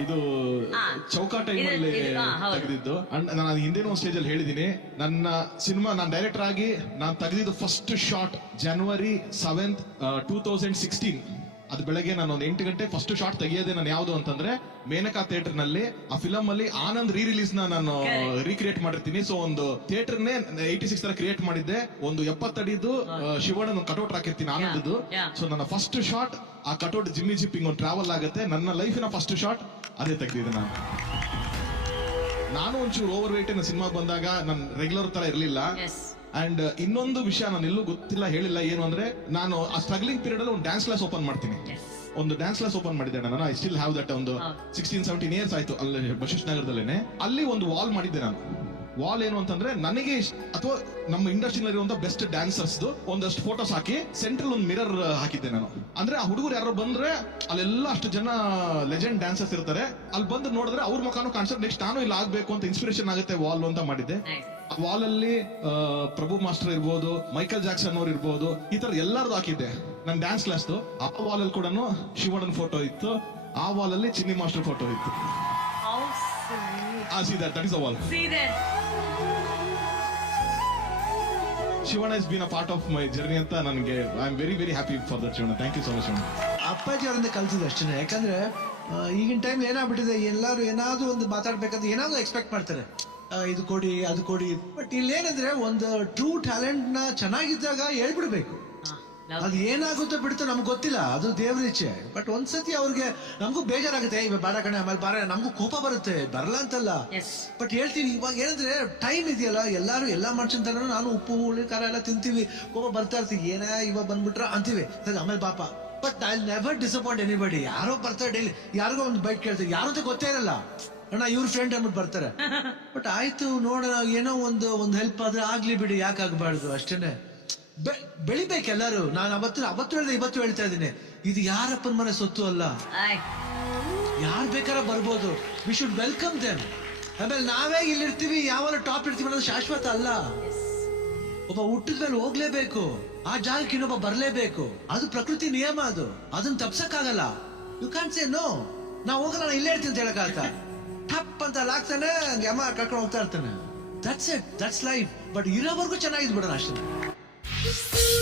ಇದು. ಚೌಕ ಟೈಮ್ ಅಲ್ಲಿ. ತೆಗೆದಿದ್ದು ನಾನು ಹಿಂದಿನ ಒಂದು ಸ್ಟೇಜ್ ಅಲ್ಲಿ ಹೇಳಿದೀನಿ ನನ್ನ ಸಿನಿಮಾ ನಾನು ಡೈರೆಕ್ಟರ್ ಆಗಿ ನಾನು ತೆಗೆದಿದ್ದು first shot January seventh two thousand sixteen ಅದು ಬೆಳಗ್ಗೆ ನಾನು ಒಂದು ಎಂಟು ಗಂಟೆ ಫಸ್ಟ್ ಶಾಟ್ ತೆಗೆಯೋದೇ ನಾನು ಯಾವುದು ಅಂತಂದ್ರೆ ಮೇನಕಾ ಥಿಯೇಟರ್ನಲ್ಲಿ ಆ ಫಿಲಮ್ ಅಲ್ಲಿ ಆನಂದ್ ರೀ ರಿಲೀಸ್ನ ನಾನು. ರೀಕ್ರಿಯೇಟ್ ಮಾಡಿರ್ತೀನಿ. ಸೊ ಒಂದು ಥಿಯೇಟರ್ ನೇ ಏಯ್ಟಿ ಸಿಕ್ಸ್ ತರ ಕ್ರಿಯೇಟ್ ಮಾಡಿದ್ದೆ. ಒಂದು ಎಪ್ಪತ್ತಡಿದು ಶಿವಣ್ಣ ಕಟೌಟ್ ಹಾಕಿರ್ತೀನಿ ಆನಂದದ್ದು. ಸೊ ನನ್ನ ಫಸ್ಟ್ ಶಾಟ್ ಆ ಕಟೌಟ್ ಜಿಮ್ಮಿ ಜಿಪ್ಪಿಂಗ್ ಒಂದು ಟ್ರಾವೆಲ್ ಆಗುತ್ತೆ. ನನ್ನ ಲೈಫಿನ ಫಸ್ಟ್ ಶಾಟ್ ಅದೇ ತೆಗ್ದಿದ್ದೆ ನಾನು. ನಾನು ಒಂಚೂರು ಓವರ್ ವೇಟ್ ಸಿನಿಮಾಗೆ ಬಂದಾಗ ನಾನು ರೆಗ್ಯುಲರ್ ತರ ಇರಲಿಲ್ಲ. ಅಂಡ್ ಇನ್ನೊಂದು ವಿಷಯ ನಾನು ಎಲ್ಲೂ ಗೊತ್ತಿಲ್ಲ ಹೇಳಿಲ್ಲ ಏನು ಅಂದ್ರೆ ನಾನು ಆ ಸ್ಟ್ರಗ್ಲಿಂಗ್ ಪೀರಿಯಡ್ ಅಲ್ಲಿ ಒಂದು ಡ್ಯಾನ್ಸ್ ಕ್ಲಾಸ್ ಓಪನ್ ಮಾಡ್ತೀನಿ ಒಂದು ಡ್ಯಾನ್ಸ್ ಕ್ಲಾಸ್ ಓಪನ್ ಮಾಡಿದ್ದೆ ನಾನು. ಐ ಸ್ಟಿಲ್ ಹ್ಯಾವ್ ದಟ್ ಒಂದು. ಸಿಕ್ಸ್ಟೀನ್ ಸೆವೆಂಟೀನ್ ಇಯರ್ಸ್ ಆಯ್ತು ಅಲ್ಲಿ ಬಶಿಷ್ಠ ನಗರದಲ್ಲೇನೆ ಅಲ್ಲಿ ಒಂದು ವಾಲ್ ಮಾಡಿದ್ದೆ ನಾನು. ವಾಲ್ ಏನು ಅಂತಂದ್ರೆ ನನಗೆ ಇಷ್ಟ- ಅಥವಾ ನಮ್ಮ ಇಂಡಸ್ಟ್ರಿನಲ್ಲಿ ಇರುವಂತ ಬೆಸ್ಟ್ ಡ್ಯಾನ್ಸರ್ಸ್ ಒಂದಷ್ಟು ಫೋಟೋಸ್ ಹಾಕಿ ಸೆಂಟ್ರಲ್ ಒಂದು ಮಿರರ್ ಹಾಕಿದ್ದೆ ನಾನು. ಅಂದ್ರೆ ಆ ಹುಡುಗರು ಯಾರು ಬಂದ್ರೆ ಅಲ್ಲೆಲ್ಲ ಅಷ್ಟು ಜನ ಲೆಜೆಂಡ್ ಡ್ಯಾನ್ಸರ್ಸ್ ಇರ್ತಾರೆ. ಅಲ್ಲಿ ಬಂದು ನೋಡಿದ್ರೆ ಅವ್ರ ಮುಖಾನು ಕಾಣಿಸ್ತಾರೆ ನೆಕ್ಸ್ಟ್ ನಾನು ಇಲ್ಲಿ ಆಗ್ಬೇಕು ಅಂತ ಇನ್ಸ್ಪಿರೇಷನ್ ಆಗುತ್ತೆ ವಾಲ್ ಅಂತ ಮಾಡಿದ್ದೆ. ಆ ವಾಲ್ ಅಲ್ಲಿ ಪ್ರಭು ಮಾಸ್ಟರ್ ಇರ್ಬೋದು ಮೈಕಲ್ ಜಾಕ್ಸನ್ ಅವ್ರು ಇರ್ಬೋದು ಈ ತರ ಎಲ್ಲಾರ್ದು ಹಾಕಿದ್ದೆ ನನ್ನ ಡ್ಯಾನ್ಸ್ ಕ್ಲಾಸ್ ಆ ವಾಲ್ ಅಲ್ಲಿ ಕೂಡ ಶಿವಣ್ಣನ ಫೋಟೋ ಇತ್ತು. ಆ ವಾಲ್ ಅಲ್ಲಿ ಚಿನ್ನಿ ಮಾಸ್ಟರ್ ಫೋಟೋ ಇತ್ತು. ಹೌ see ಆ That is the wall. See that? Shivanna is been a part of my journey ಅಂತ ನನಗೆ I am very very happy for that Shivanna thank you so much Shivanna Appaji ಅವರಿಂದ ಕಲ್ತಿದ್ದು ಅಷ್ಟೇ ಯಾಕಂದ್ರೆ ಈಗಿನ time ಏನಾಗ್ಬಿಟ್ಟಿದೆ ಎಲ್ಲರೂ ಏನಾದರೂ ಒಂದು ಮಾತಾಡ್ಬೇಕಂದ್ರೆ ಏನಾದರೂ ಎಕ್ಸ್ಪೆಕ್ಟ್ ಮಾಡ್ತಾರೆ ಇದು ಕೊಡಿ ಅದು ಕೊಡಿ ಬಟ್ ಇಲ್ಲೇನಂದ್ರೆ ಒಂದು ಟ್ರೂ ಟ್ಯಾಲೆಂಟ್ನ ಚೆನ್ನಾಗಿದ್ದಾಗ ಹೇಳ್ಬಿಡ್ಬೇಕು Ah. ಅದು ಏನಾಗುತ್ತೋ ಬಿಡುತ್ತೋ ನಮ್ಗೆ ಗೊತ್ತಿಲ್ಲ. ಅದು ದೇವ್ರ ಇಚ್ಛೆ. ಬಟ್ ಒಂದ್ಸತಿ ಅವ್ರಿಗೆ ನಮಗೂ ಬೇಜಾರಾಗುತ್ತೆ ಇವಾಗ ಬಾಡ ಕಣೆ ಆಮೇಲೆ ಬಾರ ನಮಗೂ ಕೋಪ ಬರುತ್ತೆ ಬರಲ್ಲ ಅಂತಲ್ಲ. ಬಟ್ ಹೇಳ್ತೀನಿ ಇವಾಗ ಏನಂದ್ರೆ ಟೈಮ್ ಇದೆಯಲ್ಲ ಎಲ್ಲರೂ ಎಲ್ಲಾ ಮನುಷ್ಯನ ತರ ನಾನು ಉಪ್ಪು ಹುಳಿ ಖಾರ ಎಲ್ಲ ತಿಂತೀವಿ. ಕೋಪ ಬರ್ತಾ ಇರ್ತೀವಿ. ಏನೇ ಇವಾಗ ಬಂದ್ಬಿಟ್ರ ಅಂತೀವಿ. ಸರಿ ಆಮೇಲೆ ಪಾಪ. But I never disappoint anybody ಯಾರೋ ಬರ್ತಾರೆ ಡೈಲಿ ಯಾರಿಗೋ ಒಂದು ಬೈಕ್ ಕೇಳ್ತಾರೆ. ಯಾರು ಅಂತ ಗೊತ್ತೇ ಇರಲ್ಲ. ಅಣ್ಣ ಇವ್ರ ಫ್ರೆಂಡ್ ಅಂದ್ಬಿಟ್ಟು ಬರ್ತಾರೆ. ಬಟ್ ಆಯ್ತು ನೋಡೋಣ ಏನೋ ಒಂದು ಒಂದು ಹೆಲ್ಪ್ ಆದ್ರೆ ಆಗ್ಲಿ ಬಿಡಿ ಯಾಕೆ ಆಗ್ಬಾರ್ದು? ಅಷ್ಟೇನೆ. ಬೆಳಿಬೇಕು ಎಲ್ಲರೂ ನಾನು ಅವತ್ತು ಅವತ್ತು ಹೇಳಿದೆ ಇವತ್ತು ಹೇಳ್ತಾ ಇದ್ದೀನಿ. ಇದು ಯಾರಪ್ಪನ ಮನೆ ಸೊತ್ತು ಅಲ್ಲ. ಯಾರು ಬೇಕಾರ ಬರ್ಬೋದು. ವಿ ಶುಡ್ ವೆಲ್ಕಮ್ ದೆಮ್ ಆಮೇಲೆ ನಾವೇ ಇಲ್ಲಿರ್ತೀವಿ ಯಾವಾಗ ಟಾಪ್ ಇರ್ತೀವಿ ಅನ್ನೋದು ಶಾಶ್ವತ ಅಲ್ಲ. ಒಬ್ಬ ಹುಟ್ಟಿದ ಮೇಲೆ ಹೋಗ್ಲೇಬೇಕು. ಆ ಜಾಗಕ್ಕೆ ಇನ್ನೊಬ್ಬ ಬರಲೇಬೇಕು. ಅದು ಪ್ರಕೃತಿ ನಿಯಮ ಅದು. ಅದನ್ನ ತಪ್ಸಕ್ಕಾಗಲ್ಲ. ಯು ಕ್ಯಾನ್ ಸೇ ನೋ ನಾ ಹೋಗಲ್ಲ ನಾನು ಇಲ್ಲೇ ಇರ್ತೀನಿ ಅಂತ ಹೇಳಕ್ಕಾಗತ್ತ ಟಪ್ ಅಂತ ಹಂಗೆ ಅಮ್ಮ ಕರ್ಕೊಂಡು ಹೋಗ್ತಾ ಇರ್ತಾನೆ. That's it that's life but ಇರೋವರೆಗೂ ಚೆನ್ನಾಗಿದ್ ಬಿಡೋಣ ಅಷ್ಟೇ. Thank you.